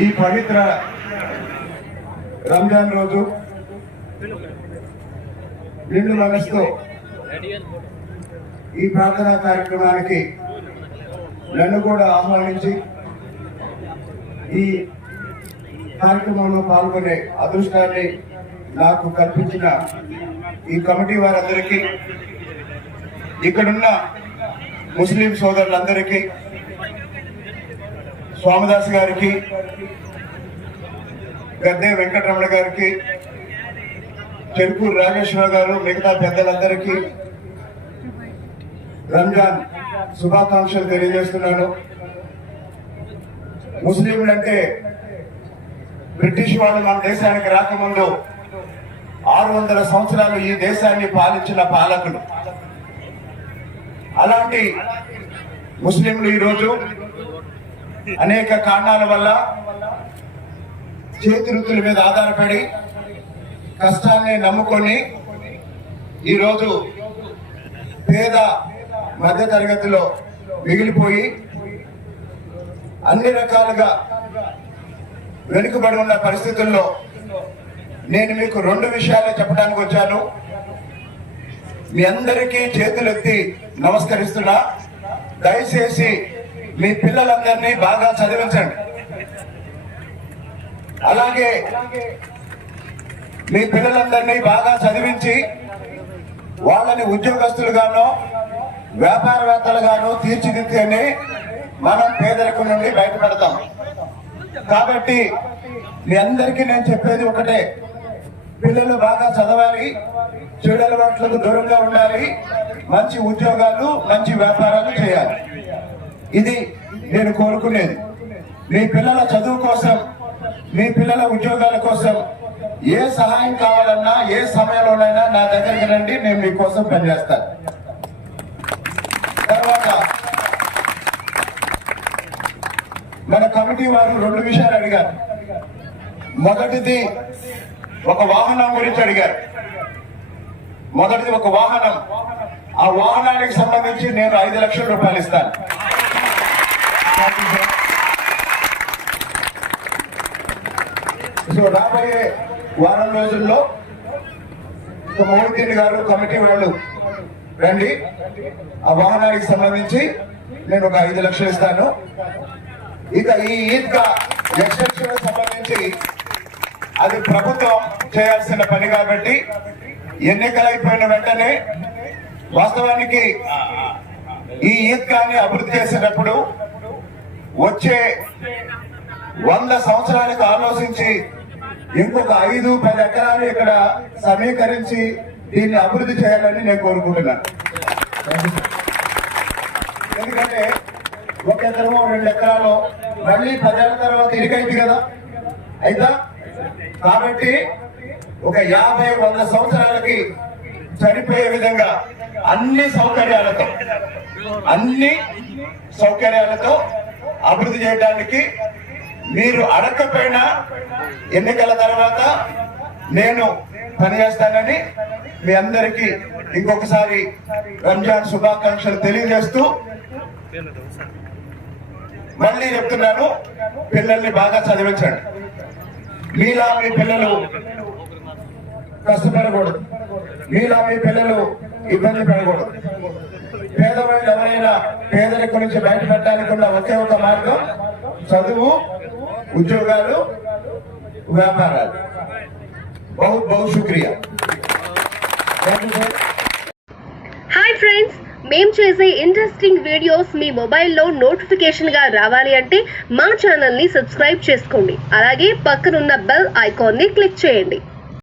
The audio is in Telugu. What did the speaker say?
ఈ పవిత్ర రంజాన్ రోజు నిండు మనసుతో ఈ ప్రార్థనా కార్యక్రమానికి నన్ను కూడా ఆహ్వానించి ఈ కార్యక్రమంలో పాల్గొనే అదృష్టాన్ని నాకు కల్పించిన ఈ కమిటీ వారందరికీ ఇక్కడున్న ముస్లిం సోదరులందరికీ స్వామిదాస్ గారికి గద్దె వెంకటరమణ గారికి చెరుకూరు రాజేశ్వర గారు మిగతా పెద్దలందరికీ రంజాన్ శుభాకాంక్షలు తెలియజేస్తున్నాను. ముస్లింలంటే బ్రిటిష్ వాళ్ళు మన దేశానికి రాకముందు ఆరు వందల సంవత్సరాలు ఈ దేశాన్ని పాలించిన పాలకులు. అలాంటి ముస్లింలు ఈరోజు అనేక కారణాల వల్ల చేతి వృత్తుల మీద ఆధారపడి కష్టాన్ని నమ్ముకొని ఈరోజు పేద మధ్య తరగతిలో మిగిలిపోయి అన్ని రకాలుగా వెనుకబడి ఉన్న పరిస్థితుల్లో నేను మీకు రెండు విషయాలు చెప్పడానికి వచ్చాను. మీ అందరికీ చేతులెత్తి నమస్కరిస్తున్నా. దయచేసి మీ పిల్లలందరినీ బాగా చదివించండి. అలాగే మీ పిల్లలందరినీ బాగా చదివించి వాళ్ళని ఉద్యోగస్తులుగానో వ్యాపారవేత్తలుగానో తీర్చిదిద్దని మనం పేదరికం నుండి బయటపడతాం. కాబట్టి మీ అందరికీ నేను చెప్పేది ఒకటే. పిల్లలు బాగా చదవాలి చెడు అలవాట్లకు దూరంగా ఉండాలి మంచి ఉద్యోగాలు మంచి వ్యాపారాలు చేయాలి. ఇది నేను కోరుకునేది. మీ పిల్లల చదువు కోసం మీ పిల్లల ఉద్యోగాల కోసం ఏ సహాయం కావాలన్నా ఏ సమయంలోనైనా నా దగ్గరికి రండి నేను మీకోసం పనిచేస్తాను. తర్వాత మన కమిటీ వారు రెండు విషయాలు అడిగారు. మొదటిది ఒక వాహనం గురించి అడిగారు. మొదటిది ఒక వాహనం. ఆ వాహనానికి సంబంధించి నేను ఐదు లక్షల రూపాయలు ఇస్తాను. సో రాబోయే వారం రోజుల్లో ఇక మోహన్ గారు కమిటీ వాళ్ళు రండి. ఆ వాహనానికి సంబంధించి నేను ఒక ఐదు లక్షలు ఇస్తాను. ఇక ఈ ఈద్గా ఎక్స్టెన్షన్ సంబంధించి అది ప్రభుత్వం చేయాల్సిన పని కాబట్టి ఎన్నికలైపోయిన అయిపోయిన వెంటనే వాస్తవానికి ఈ ఈద్గాని అభివృద్ధి చేసేటప్పుడు వచ్చే వంద సంవత్సరాలకు ఆలోచించి ఇంకొక ఐదు పది ఎకరాలు ఇక్కడ సమీకరించి దీన్ని అభివృద్ధి చేయాలని నేను కోరుకుంటున్నాను. ఎందుకంటే ఒక ఎకరమో రెండు ఎకరాలు మళ్ళీ పదేళ్ళ తర్వాత ఇరికైంది కదా. అయితా కాబట్టి ఒక యాభై వంద సంవత్సరాలకి చనిపోయే విధంగా అన్ని సౌకర్యాలతో అన్ని సౌకర్యాలతో అభివృద్ధి చేయడానికి మీరు అడగకపోయినా ఎన్నికల తర్వాత నేను పనిచేస్తానని మీ అందరికీ ఇంకొకసారి రంజాన్ శుభాకాంక్షలు తెలియజేస్తూ మళ్ళీ చెప్తున్నాను పిల్లల్ని బాగా చదివించండి. మీలా మీ పిల్లలు కష్టపడకూడదు. మీలా మీ పిల్లలు ఇబ్బంది పడకూడదు. పేదవాళ్ళు ఎవరైనా పేదరికం నుంచి బయట పెట్టడానికి ఉన్న ఒకే ఒక మార్గం చదువు ఉద్యోగాలు వ్యాపారాలు. బహు బహు శుక్రియా హాయ్ ఫ్రెండ్స్ మేము చేసే ఇంట్రెస్టింగ్ వీడియోస్ మీ మొబైల్లో నోటిఫికేషన్గా రావాలి అంటే మా ఛానల్ని సబ్స్క్రైబ్ చేసుకోండి. అలాగే పక్కనున్న బెల్ ఐకాన్ని క్లిక్ చేయండి.